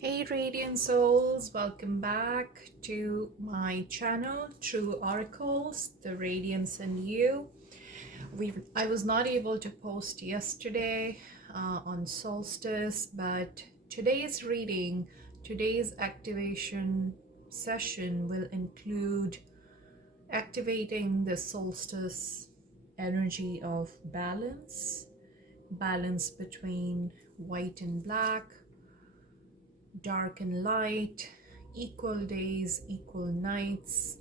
Hey radiant souls, welcome back to my channel True Oracles, the radiance in you. I was not able to post yesterday on solstice, but today's reading, today's activation session will include activating the solstice energy of balance between white and black, dark and light, equal days, equal nights.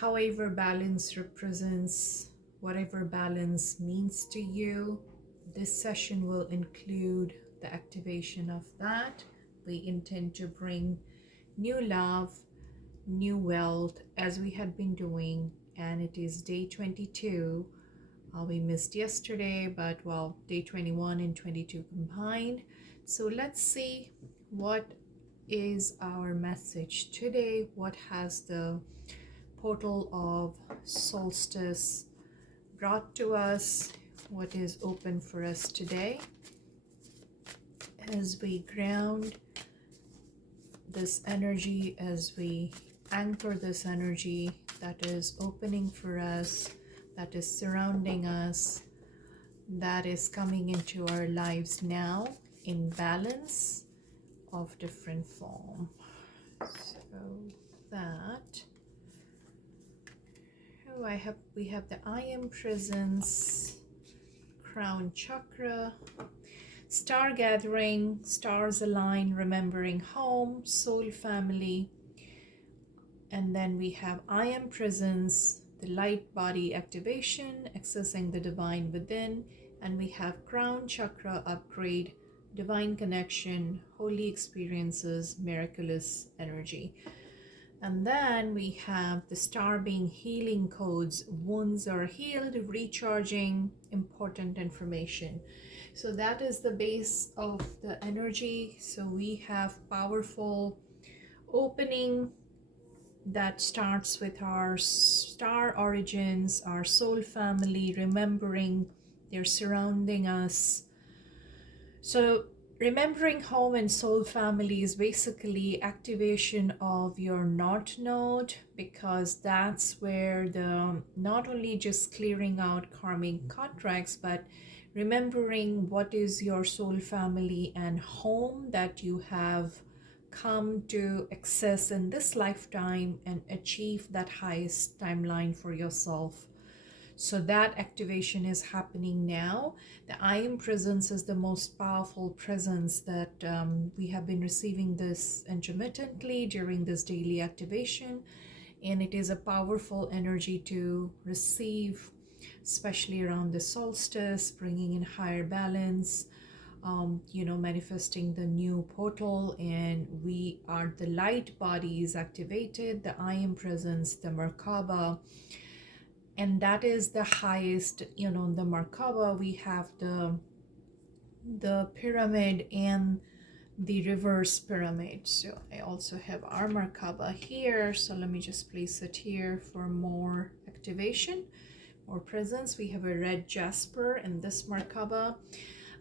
However, balance represents whatever balance means to you. This session will include the activation of that. We intend to bring new love, new wealth as we had been doing, and it is day 22. We missed yesterday, but well, day 21 and 22 combined. So let's see what is our message today. What has the portal of solstice brought to us? What is open for us today as we ground this energy, as we anchor this energy that is opening for us, that is surrounding us, that is coming into our lives now in balance of different form. So that we have the I am presence, crown chakra, star gathering, stars align, remembering home, soul family, and then we have I am presence, the light body activation, accessing the divine within, and we have crown chakra upgrade, divine connection, holy experiences, miraculous energy. And then we have the star being healing codes, wounds are healed, recharging, important information. So that is the base of the energy. So we have powerful opening that starts with our star origins, our soul family, remembering they're surrounding us. So remembering home and soul family is basically activation of your North Node, because that's where the not only just clearing out karmic contracts, but remembering what is your soul family and home that you have come to access in this lifetime and achieve that highest timeline for yourself. So that activation is happening now. The I am presence is the most powerful presence that we have been receiving this intermittently during this daily activation. And it is a powerful energy to receive, especially around the solstice, bringing in higher balance, manifesting the new portal. And we are the light body is activated, the I am presence, the Merkaba, and that is the highest. The Merkaba, we have the pyramid and the reverse pyramid. So I also have our Merkaba here, so let me just place it here for more activation, more presence. We have a red jasper in this Merkaba,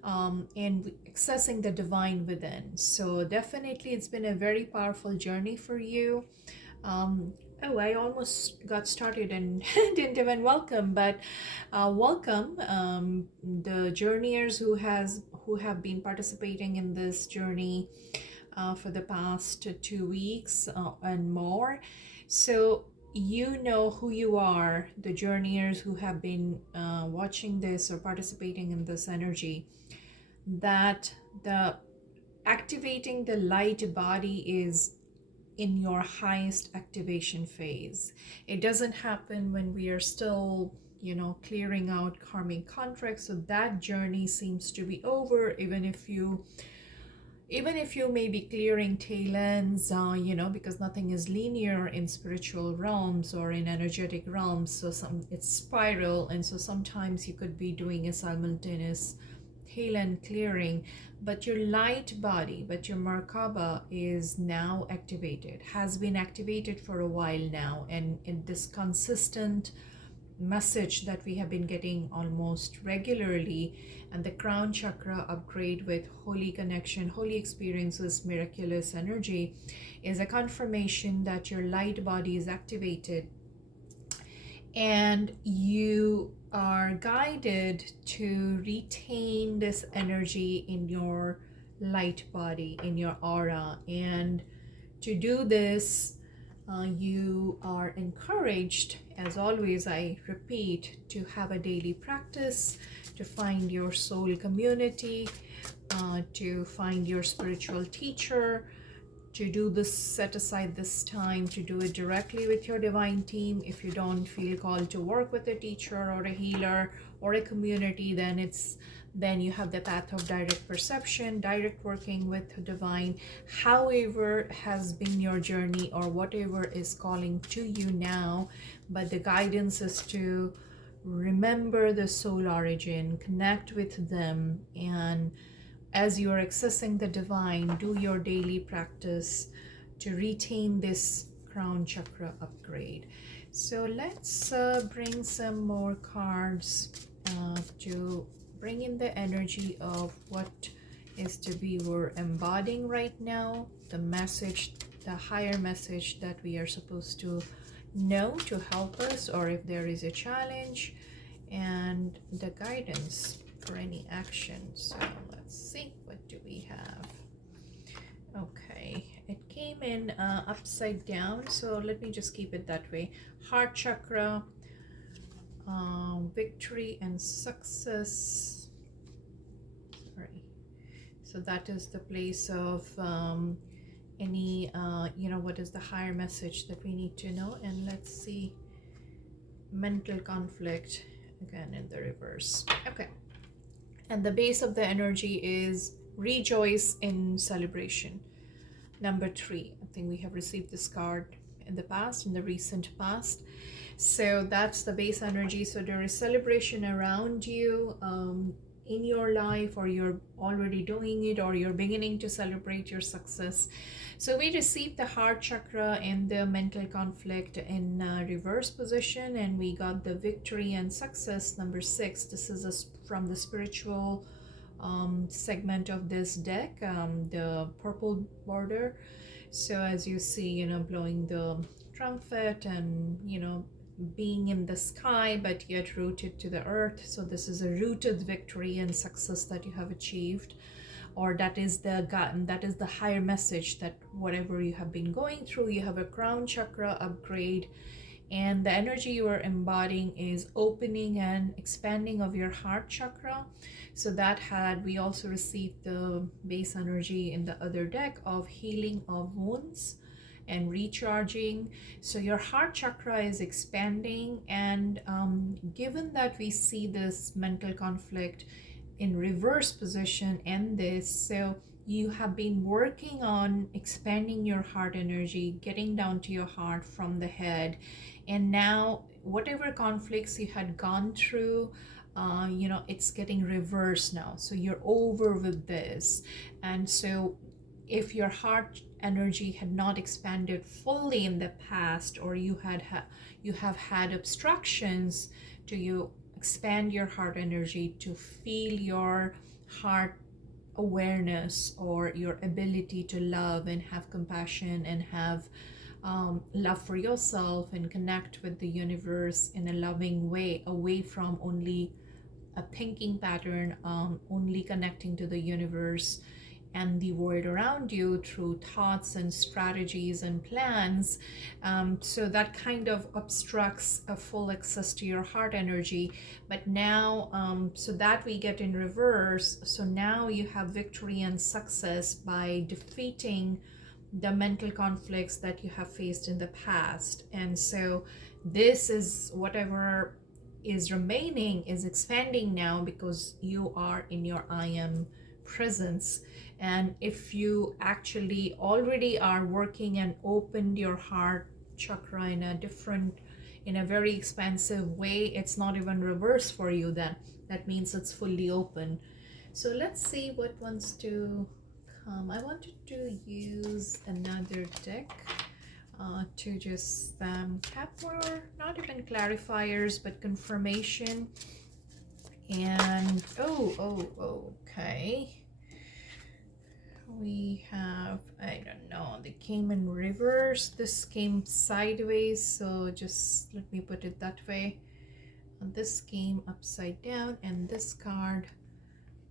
and accessing the divine within. So definitely it's been a very powerful journey for you. I almost got started and didn't even welcome, but welcome the journeyers who have been participating in this journey for the past 2 weeks and more. So you know who you are, the journeyers who have been watching this or participating in this energy, that the activating the light body is in your highest activation phase. It doesn't happen when we are still, clearing out karmic contracts. So that journey seems to be over, even if you may be clearing tail ends, because nothing is linear in spiritual realms or in energetic realms. So it's spiral, and so sometimes you could be doing a simultaneous tail end clearing, but your light body, but your Merkaba is now activated, has been activated for a while now, and in this consistent message that we have been getting almost regularly. And the crown chakra upgrade with holy connection, holy experiences, miraculous energy is a confirmation that your light body is activated and you are guided to retain this energy in your light body, in your aura. And to do this, you are encouraged, as always, I repeat, to have a daily practice, to find your soul community, to find your spiritual teacher, to do this, set aside this time to do it directly with your divine team. If you don't feel called to work with a teacher or a healer or a community, then you have the path of direct perception, direct working with divine. However has been your journey or whatever is calling to you now, but the guidance is to remember the soul origin, connect with them, and as you are accessing the divine, do your daily practice to retain this crown chakra upgrade. So let's bring some more cards to bring in the energy of what is to be we're embodying right now, the message, the higher message that we are supposed to know to help us, or if there is a challenge, and the guidance for any action. So let's see, what do we have? Okay, it came in upside down, so let me just keep it that way. Heart chakra, victory and success. Sorry. So that is the place of any what is the higher message that we need to know. And let's see, mental conflict again in the reverse. Okay, and the base of the energy is rejoice in celebration. Number 3, I think we have received this card in the past, in the recent past. So that's the base energy. So there is celebration around you in your life, or you're already doing it, or you're beginning to celebrate your success. So we received the heart chakra and the mental conflict in reverse position, and we got the victory and success, number 6. This is from the spiritual segment of this deck, the purple border. So as you see, blowing the trumpet and being in the sky but yet rooted to the earth. So this is a rooted victory and success that you have achieved, or that is the higher message that whatever you have been going through, you have a crown chakra upgrade, and the energy you are embodying is opening and expanding of your heart chakra. So we also received the base energy in the other deck of healing of wounds and recharging. So your heart chakra is expanding, and given that we see this mental conflict in reverse position and this, so you have been working on expanding your heart energy, getting down to your heart from the head, and now whatever conflicts you had gone through, it's getting reversed now. So you're over with this. And so if your heart energy had not expanded fully in the past, or you have had obstructions to you expand your heart energy to feel your heart awareness, or your ability to love and have compassion and have love for yourself and connect with the universe in a loving way, away from only a thinking pattern, only connecting to the universe and the world around you through thoughts and strategies and plans. So that kind of obstructs a full access to your heart energy. But now, so that we get in reverse. So now you have victory and success by defeating the mental conflicts that you have faced in the past. And so this is whatever is remaining is expanding now, because you are in your I am presence. And if you actually already are working and opened your heart chakra in a very expansive way, it's not even reverse for you, then that means it's fully open. So let's see what wants to come. I wanted to use another deck. to just have more, not even clarifiers, but confirmation. And okay. We have, I don't know, they came in reverse. This came sideways, so just let me put it that way. And this came upside down, and this card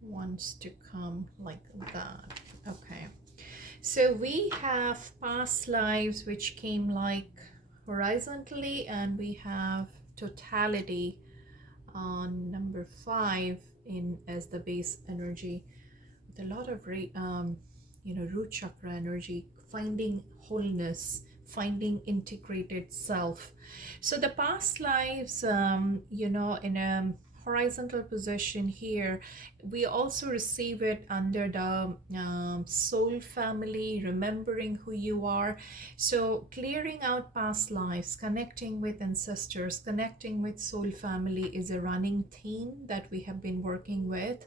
wants to come like that. Okay. So we have past lives which came like horizontally, and we have totality on number 5 in as the base energy, with a lot of root chakra energy, finding wholeness, finding integrated self. So the past lives, in a horizontal position here, we also receive it under the soul family, remembering who you are. So clearing out past lives, connecting with ancestors, connecting with soul family is a running theme that we have been working with.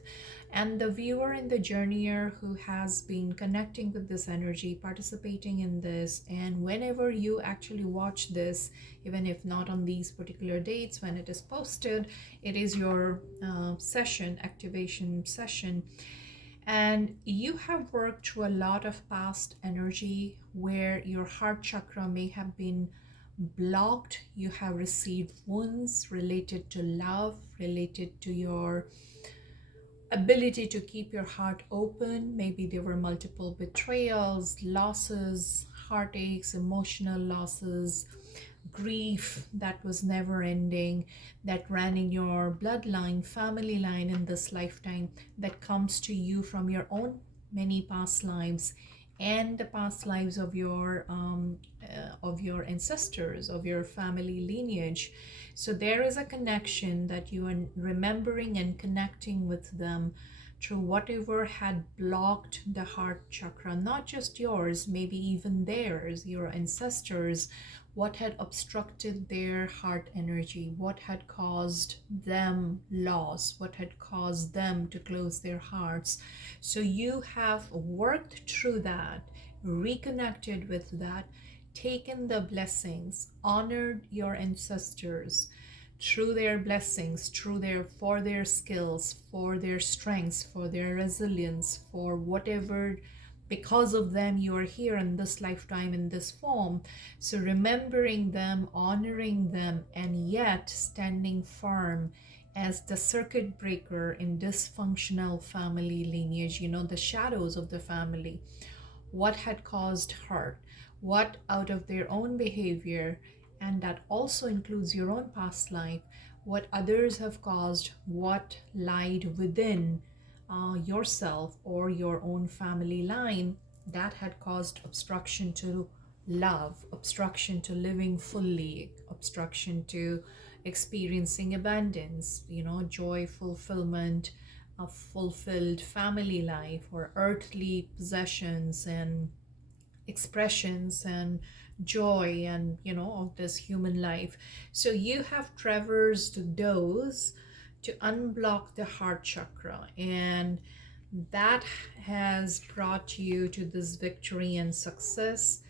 And the viewer and the journeyer who has been connecting with this energy, participating in this, and whenever you actually watch this, even if not on these particular dates when it is posted, it is your activation session. And you have worked through a lot of past energy where your heart chakra may have been blocked. You have received wounds related to love, related to your ability to keep your heart open. Maybe there were multiple betrayals, losses, heartaches, emotional losses, grief that was never ending, that ran in your bloodline, family line in this lifetime, that comes to you from your own many past lives and the past lives of your ancestors, of your family lineage. So there is a connection that you are remembering and connecting with them through whatever had blocked the heart chakra, not just yours, maybe even theirs, your ancestors, what had obstructed their heart energy, what had caused them loss, what had caused them to close their hearts. So you have worked through that, reconnected with that, taken the blessings, honored your ancestors through their blessings, for their skills, for their strengths, for their resilience, for whatever. Because of them you are here in this lifetime in this form. So remembering them, honoring them, and yet standing firm as the circuit breaker in dysfunctional family lineage, the shadows of the family. What had caused hurt, what out of their own behavior, and that also includes your own past life, what others have caused, what lied within yourself or your own family line that had caused obstruction to love, obstruction to living fully, obstruction to experiencing abundance, joy, fulfillment, a fulfilled family life, or earthly possessions and expressions and joy and of this human life. So you have traversed those to unblock the heart chakra, and that has brought you to this victory and success,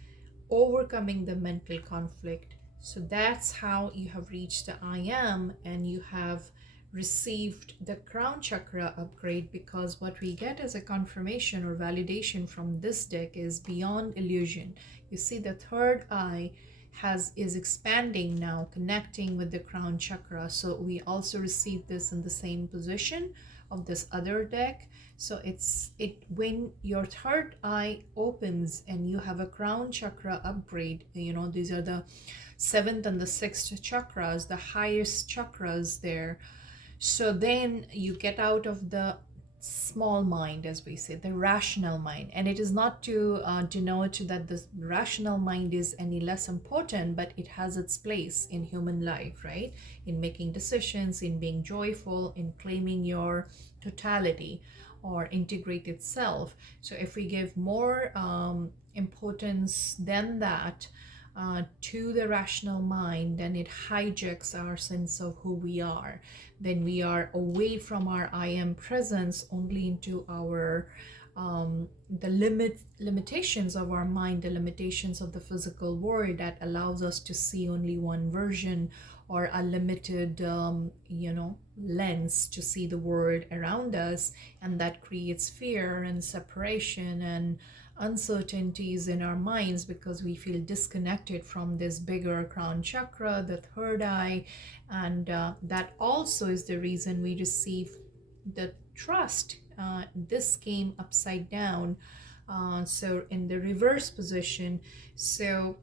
overcoming the mental conflict. So that's how you have reached the I am, and you have received the crown chakra upgrade, because what we get as a confirmation or validation from this deck is beyond illusion. You see, the third eye is expanding now, connecting with the crown chakra. So we also received this in the same position of this other deck. So when your third eye opens and you have a crown chakra upgrade, these are the 7th and the 6th chakras, the highest chakras there. So then you get out of the small mind, as we say, the rational mind. And it is not to denote that the rational mind is any less important, but it has its place in human life, right? In making decisions, in being joyful, in claiming your totality or integrated self. So if we give more importance than that to the rational mind, then it hijacks our sense of who we are. Then we are away from our I am presence, only into our the limitations of our mind, the limitations of the physical world that allows us to see only one version, or a limited lens to see the world around us, and that creates fear and separation and uncertainties in our minds because we feel disconnected from this bigger crown chakra, the third eye. And that also is the reason we receive the trust. This came upside down, so in the reverse position. So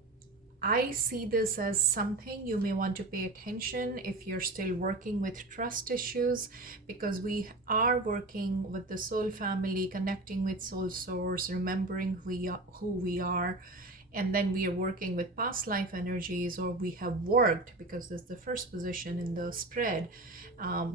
I see this as something you may want to pay attention if you're still working with trust issues, because we are working with the soul family, connecting with soul source, remembering who we are, and then we are working with past life energies, or we have worked, because this is the first position in the spread,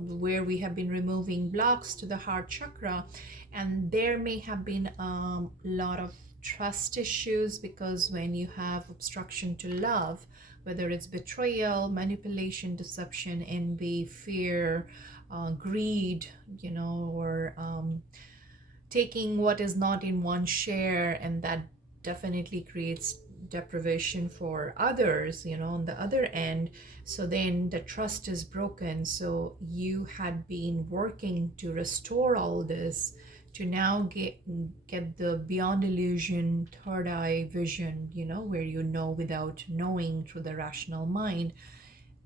where we have been removing blocks to the heart chakra, and there may have been a lot of trust issues, because when you have obstruction to love, whether it's betrayal, manipulation, deception, envy, fear, greed, or taking what is not in one share, and that definitely creates deprivation for others, on the other end. So then the trust is broken. So you had been working to restore all this, to now get the beyond illusion third eye vision, where you know without knowing through the rational mind.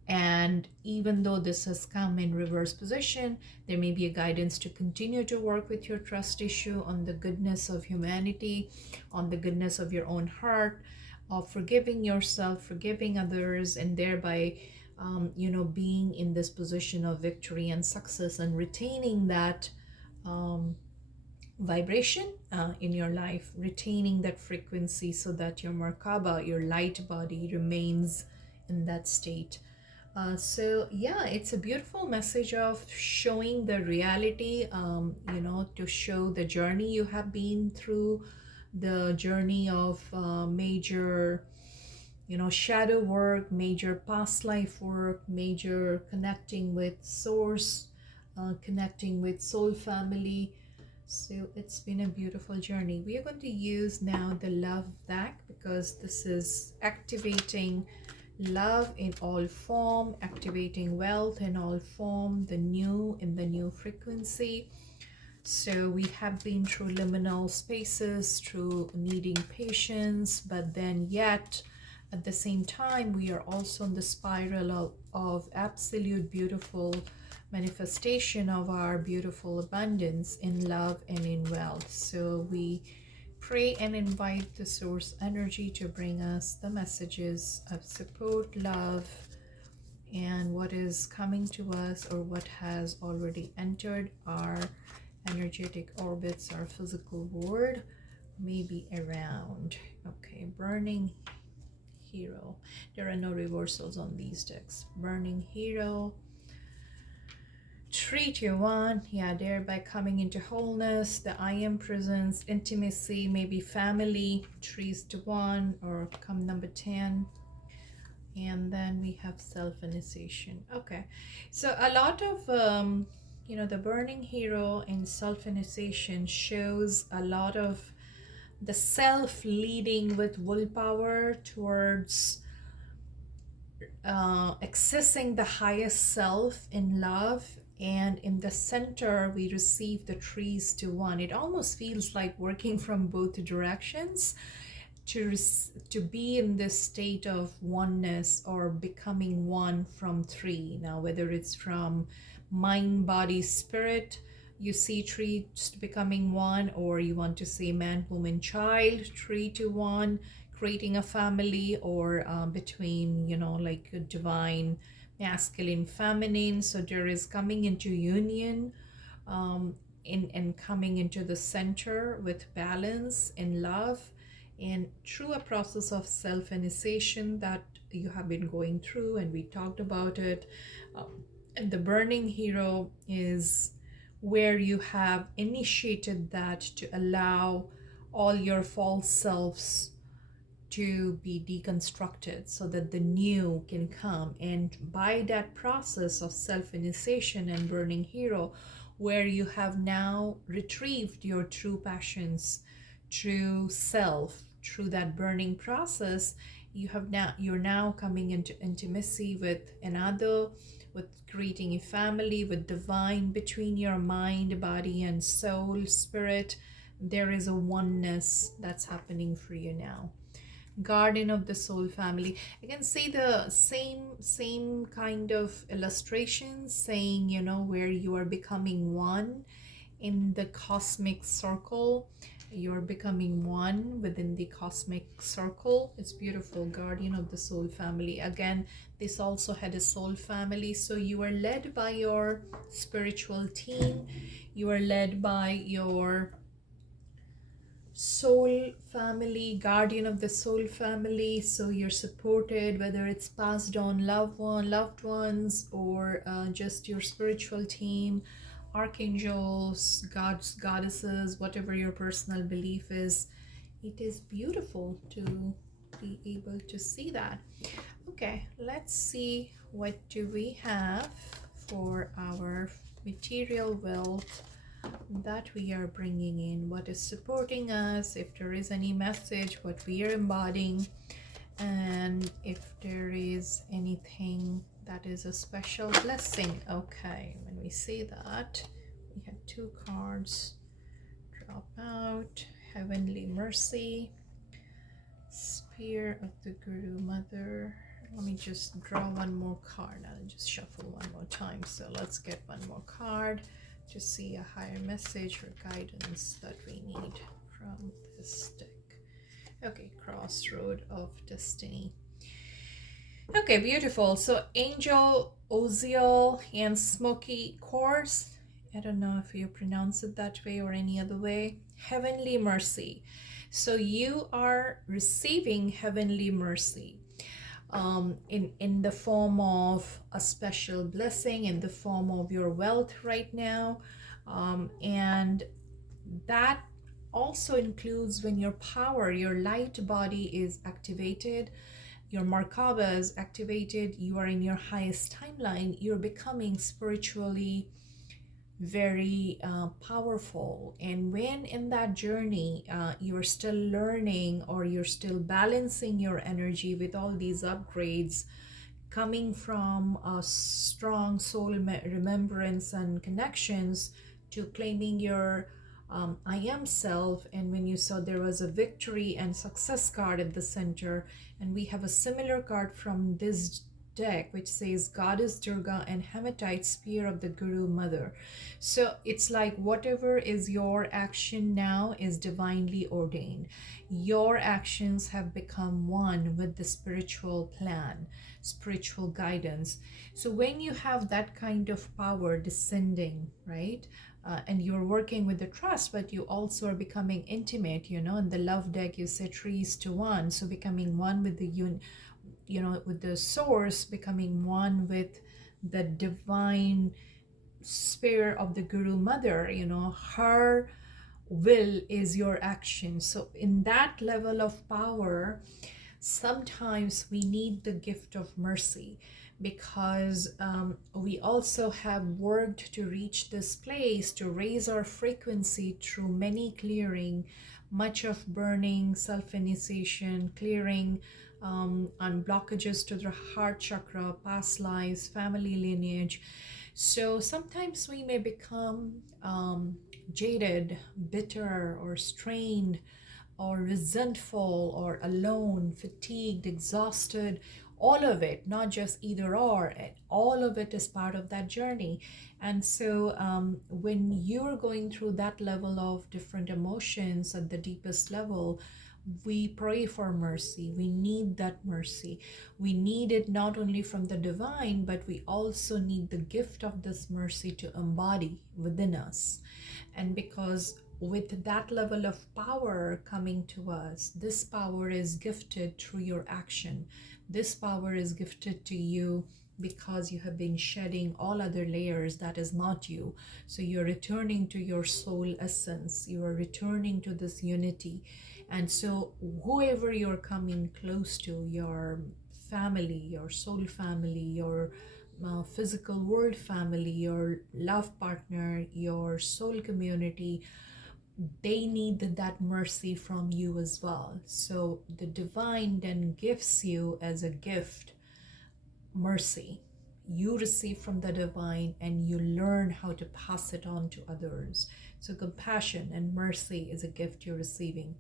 And even though this has come in reverse position, there may be a guidance to continue to work with your trust issue on the goodness of humanity, on the goodness of your own heart, of forgiving yourself, forgiving others, and thereby being in this position of victory and success, and retaining that vibration in your life, retaining that frequency, so that your Merkaba, your light body, remains in that state. So yeah, it's a beautiful message of showing the reality, to show the journey you have been through, the journey of major, shadow work, major past life work, major connecting with source, connecting with soul family. So it's been a beautiful journey. We are going to use now the love deck, because this is activating love in all form, activating wealth in all form, the new in the new frequency. So we have been through liminal spaces, through needing patience, but then yet at the same time we are also in the spiral of absolute beautiful manifestation of our beautiful abundance in love and in wealth. So we pray and invite the source energy to bring us the messages of support, love, and what is coming to us, or what has already entered our energetic orbits, our physical world, maybe around. Okay, burning hero. There are no reversals on these decks. Burning hero. 3, 2, 1. Yeah, thereby coming into wholeness. The I am presence, intimacy, maybe family. 3 to 1, or come number 10. And then we have self-initiation. Okay, so a lot of the burning hero in self-initiation shows a lot of the self leading with willpower towards accessing the highest self in love. And in the center we receive the 3 to 1. It almost feels like working from both directions, to be in this state of oneness, or becoming one from 3. Now, whether it's from mind, body, spirit, you see 3 becoming 1, or you want to say man, woman, child, 3 to 1, creating a family, or between, like a divine masculine, feminine. So there is coming into union, and coming into the center with balance and love, and through a process of self-initiation that you have been going through, and we talked about it. And the burning hero is where you have initiated that, to allow all your false selves to be deconstructed, so that the new can come. And by that process of self-initiation and burning hero, where you have now retrieved your true passions, true self, through that burning process. You're now coming into intimacy with another, with creating a family, with divine between your mind, body, and soul, spirit. There is a oneness that's happening for you now. Guardian of the soul family. I can see the same kind of illustrations saying, where you are becoming one in the cosmic circle. You're becoming one within the cosmic circle. It's beautiful. Guardian of the soul family. Again, this also had a soul family. So you are led by your spiritual team. You are led by your soul family, guardian of the soul family. So you're supported, whether it's passed on loved ones, or just your spiritual team, archangels, gods, goddesses, whatever your personal belief is. It is beautiful to be able to see that. Okay, let's see, what do we have for our material wealth that we are bringing in, what is supporting us, if there is any message, what we are embodying, and if there is anything that is a special blessing. Okay, when we see that, we had 2 cards drop out. Heavenly Mercy, Spear of the Guru Mother. Let me just draw one more card. I'll just shuffle one more time. So let's get one more card to see a higher message or guidance that we need from this deck. Okay, Crossroad of Destiny. Okay, beautiful. So Angel, Oziel, and Smoky Quartz. I don't know if you pronounce it that way or any other way. Heavenly Mercy. So you are receiving heavenly mercy in the form of a special blessing, in the form of your wealth right now. And that also includes when your power, your light body is activated, your Merkaba is activated, you are in your highest timeline, you're becoming spiritually very powerful. And when in that journey you're still learning, or you're still balancing your energy with all these upgrades coming from a strong soul remembrance and connections, to claiming your I am self. And when you saw there was a victory and success card at the center, and we have a similar card from this deck which says Goddess Durga and Hematite Spear of the Guru Mother. So it's like whatever is your action now is divinely ordained. Your actions have become one with the spiritual plan, spiritual guidance. So when you have that kind of power descending, right, and you're working with the trust, but you also are becoming intimate, in the love deck you say 3:1, so becoming one with the with the source, becoming one with the divine sphere of the Guru Mother. Her will is your action. So in that level of power, sometimes we need the gift of mercy, because we also have worked to reach this place, to raise our frequency through many clearing, much of burning, self-initiation, clearing on blockages to the heart chakra, past lives, family lineage. So sometimes we may become jaded, bitter, or strained, or resentful, or alone, fatigued, exhausted. All of it, not just either or, all of it is part of that journey. And so when you're going through that level of different emotions at the deepest level, we pray for mercy. We need that mercy. We need it not only from the divine, but we also need the gift of this mercy to embody within us. And because with that level of power coming to us, this power is gifted through your action. This power is gifted to you because you have been shedding all other layers that is not you. So you're returning to your soul essence. You are returning to this unity. And so whoever you're coming close to, your family, your soul family, your physical world family, your love partner, your soul community, they need that mercy from you as well. So the divine then gives you as a gift mercy. You receive from the divine and you learn how to pass it on to others. So compassion and mercy is a gift you're receiving.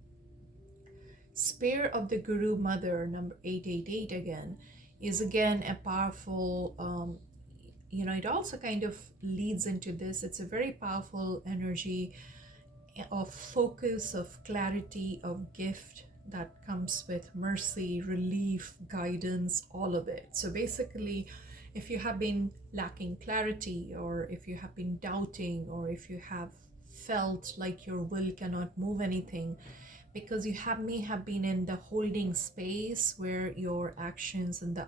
Spear of the Guru Mother, number 888 again, is again a powerful, it also kind of leads into this. It's a very powerful energy of focus, of clarity, of gift that comes with mercy, relief, guidance, all of it. So basically, if you have been lacking clarity, or if you have been doubting, or if you have felt like your will cannot move anything, because you may have been in the holding space where your actions in the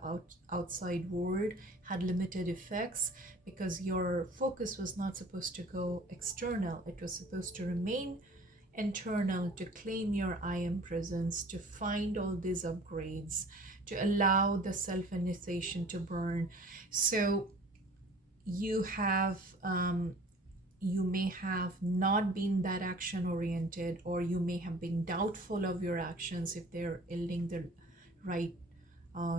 outside world had limited effects, because your focus was not supposed to go external. It was supposed to remain internal, to claim your I am presence, to find all these upgrades, to allow the self-initiation to burn. So you have you may have not been that action oriented, or you may have been doubtful of your actions if they're yielding the right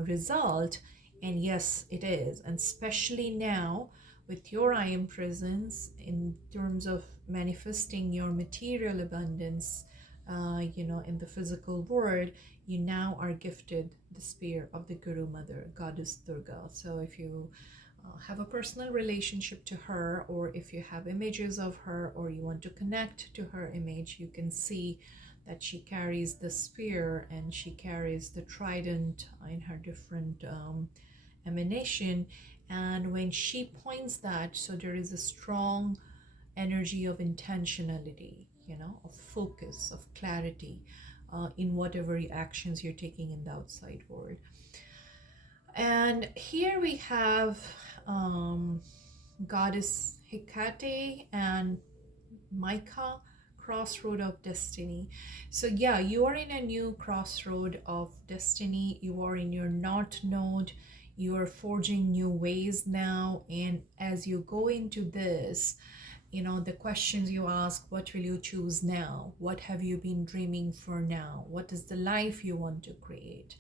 result. And yes, it is. And especially now with your I am presence, in terms of manifesting your material abundance, in the physical world, you now are gifted the spear of the Guru Mother, Goddess Durga. So if you have a personal relationship to her, or if you have images of her, or you want to connect to her image, you can see that she carries the spear and she carries the trident in her different emanation. And when she points that, so there is a strong energy of intentionality, of focus, of clarity in whatever actions you're taking in the outside world. And here we have Goddess Hecate and Micah, crossroad of destiny. So yeah, you are in a new crossroad of destiny. You are in your not node. You are forging new ways now. And as you go into this, the questions you ask: what will you choose now? What have you been dreaming for now? What is the life you want to create?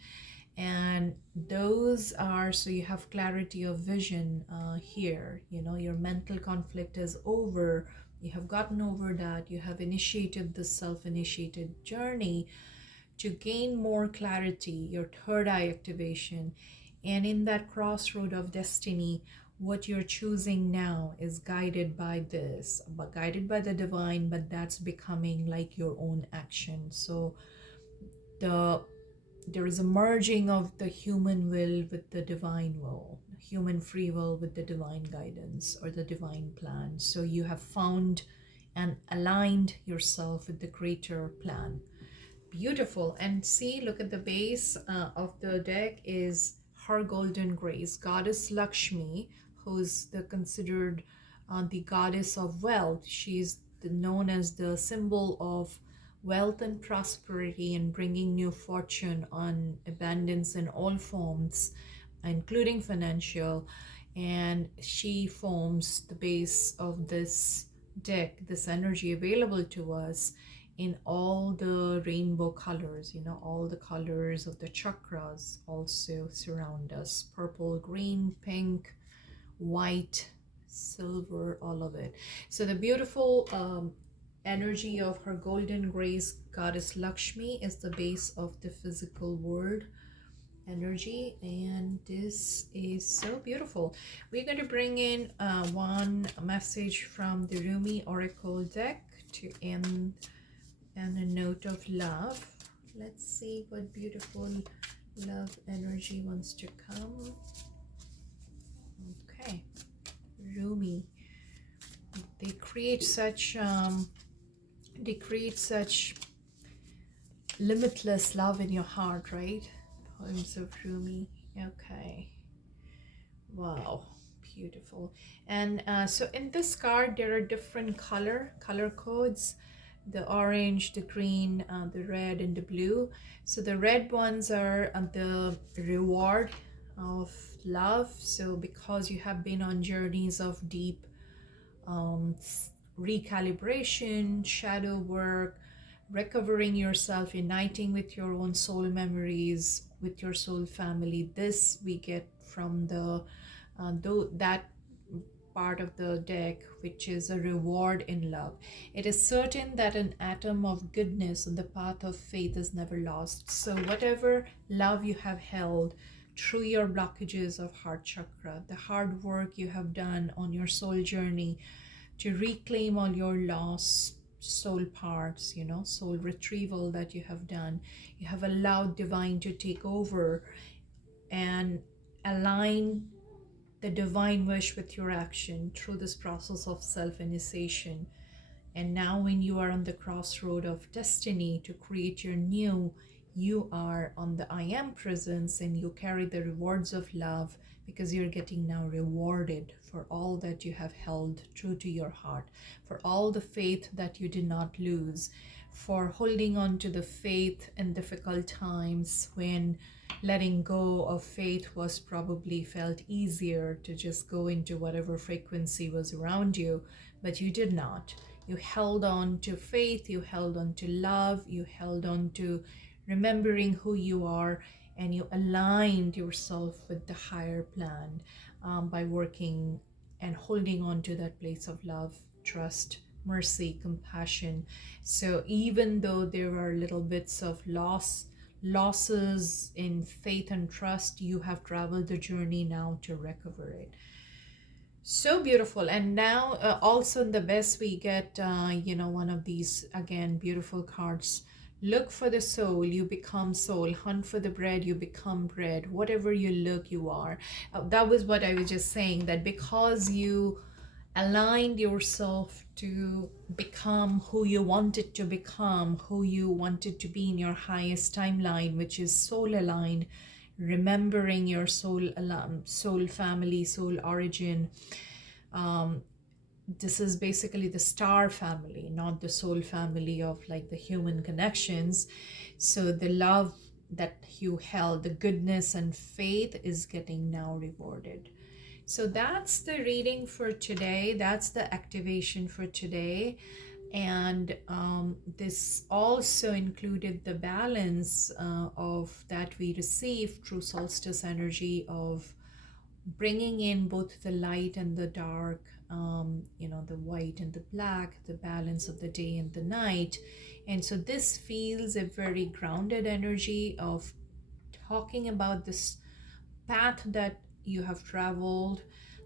And those are, so you have clarity of vision here. Your mental conflict is over. You have gotten over that. You have initiated the self-initiated journey to gain more clarity, your third eye activation. And in that crossroad of destiny, what you're choosing now is guided by this, but guided by the divine, but that's becoming like your own action. So there is a merging of the human will with the divine will, human free will with the divine guidance or the divine plan. So you have found and aligned yourself with the greater plan. Beautiful. And see, look at the base of the deck is her golden grace, Goddess Lakshmi, who's considered the goddess of wealth. She's known as the symbol of wealth and prosperity, and bringing new fortune on abundance in all forms, including financial. And she forms the base of this deck, this energy available to us in all the rainbow colors. All the colors of the chakras also surround us: purple, green, pink, white, silver, all of it. So the beautiful energy of her golden grace, Goddess Lakshmi, is the base of the physical world energy. And this is so beautiful. We're going to bring in one message from the Rumi Oracle deck to end, and a note of love. Let's see what beautiful love energy wants to come. Okay, Rumi. They create such limitless love in your heart, right? Poems of Rumi. Okay. Wow, beautiful. And so in this card, there are different color codes: the orange, the green, the red, and the blue. So the red ones are the reward of love. So because you have been on journeys of deep recalibration, shadow work, recovering yourself, uniting with your own soul memories, with your soul family, this we get from that part of the deck, which is a reward in love. It is certain that an atom of goodness on the path of faith is never lost. So whatever love you have held through your blockages of heart chakra, the hard work you have done on your soul journey to reclaim all your lost soul parts, soul retrieval that you have done, you have allowed divine to take over and align the divine wish with your action through this process of self-initiation. And now when you are on the crossroad of destiny to create your new, you are on the I am presence, and you carry the rewards of love, because you're getting now rewarded for all that you have held true to your heart, for all the faith that you did not lose, for holding on to the faith in difficult times when letting go of faith was probably felt easier to just go into whatever frequency was around you, but you did not. You held on to faith, you held on to love, you held on to remembering who you are, and you aligned yourself with the higher plan by working and holding on to that place of love, trust, mercy, compassion. So even though there are little bits of losses in faith and trust, you have traveled the journey now to recover it. So beautiful. And now also in the best we get one of these, again, beautiful cards. Look for the soul, you become soul. Hunt for the bread, you become bread. Whatever you look, you are. That was what I was just saying, that because you aligned yourself to become who you wanted to become, who you wanted to be in your highest timeline, which is soul aligned, remembering your soul family, soul origin. This is basically the star family, not the soul family of like the human connections. So the love that you held, the goodness and faith is getting now rewarded. So that's the reading for today. That's the activation for today. And this also included the balance of that we receive through Solstice Energy, of bringing in both the light and the dark, the white and the black, the balance of the day and the night. And so this feels a very grounded energy of talking about this path that you have traveled,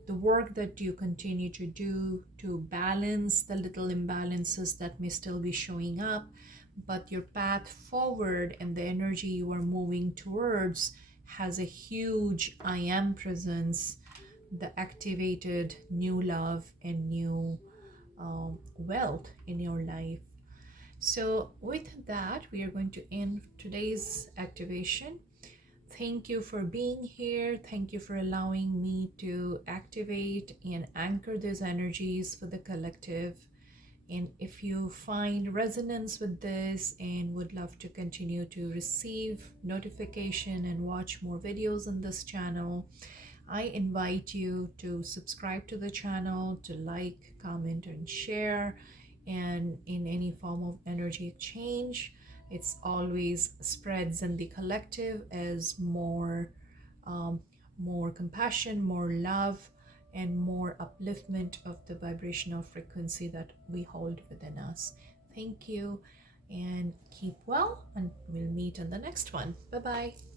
the work that you continue to do to balance the little imbalances that may still be showing up, but your path forward and the energy you are moving towards has a huge I am presence, the activated new love and new wealth in your life. So with that, we are going to end today's activation. Thank you for being here. Thank you for allowing me to activate and anchor these energies for the collective. And if you find resonance with this and would love to continue to receive notification and watch more videos on this channel, I invite you to subscribe to the channel, to like, comment, and share. And in any form of energy exchange, it's always spreads in the collective as more compassion, more love, and more upliftment of the vibrational frequency that we hold within us. Thank you, and keep well, and we'll meet in the next one. Bye-bye.